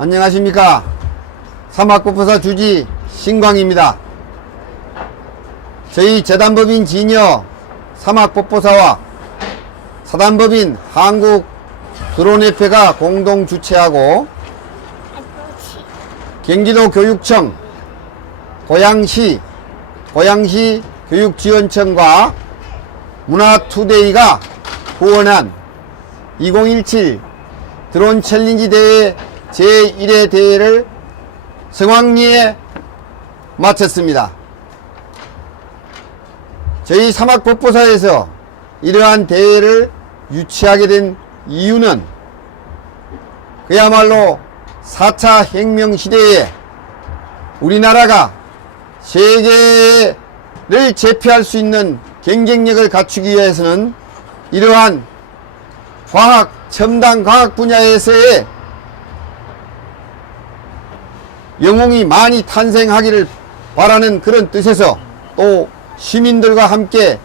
안녕하십니까. 사막법보사 주지 신광입니다. 저희 재단법인 진여 사막법보사와 사단법인 한국 드론협회가 공동 주최하고 경기도 교육청, 고양시, 고양시 교육지원청과 문화투데이가 후원한 2017 드론 챌린지 대회 제1회 대회를 성황리에 마쳤습니다. 저희 사막법보사에서 이러한 대회를 유치하게 된 이유는 그야말로 4차 혁명 시대에 우리나라가 세계를 제패할 수 있는 경쟁력을 갖추기 위해서는 이러한 과학, 첨단 과학 분야에서의 영웅이 많이 탄생하기를 바라는 그런 뜻에서 또 시민들과 함께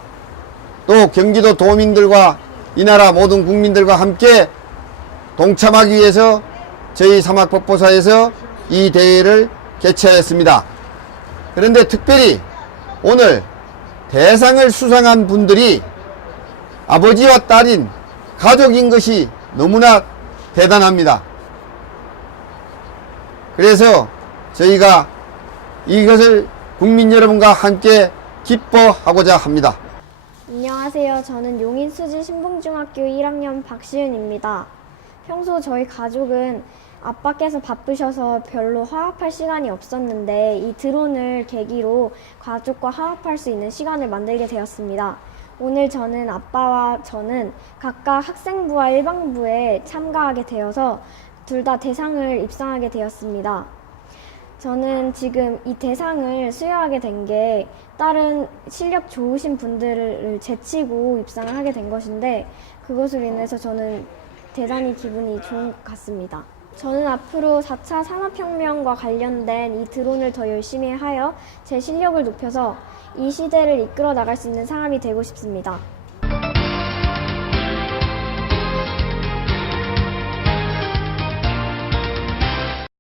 또 경기도 도민들과 이 나라 모든 국민들과 함께 동참하기 위해서 저희 사막법보사에서 이 대회를 개최하였습니다. 그런데 특별히 오늘 대상을 수상한 분들이 아버지와 딸인 가족인 것이 너무나 대단합니다. 그래서 저희가 이것을 국민 여러분과 함께 기뻐하고자 합니다. 안녕하세요. 저는 용인수지 신봉중학교 1학년 박시은입니다. 평소 저희 가족은 아빠께서 바쁘셔서 별로 화합할 시간이 없었는데 이 드론을 계기로 가족과 화합할 수 있는 시간을 만들게 되었습니다. 오늘 저는 아빠와 저는 각각 학생부와 일반부에 참가하게 되어서 둘 다 대상을 입상하게 되었습니다. 저는 지금 이 대상을 수여하게 된 게 다른 실력 좋으신 분들을 제치고 입상을 하게 된 것인데 그것으로 인해서 저는 대단히 기분이 좋은 것 같습니다. 저는 앞으로 4차 산업혁명과 관련된 이 드론을 더 열심히 하여 제 실력을 높여서 이 시대를 이끌어 나갈 수 있는 사람이 되고 싶습니다.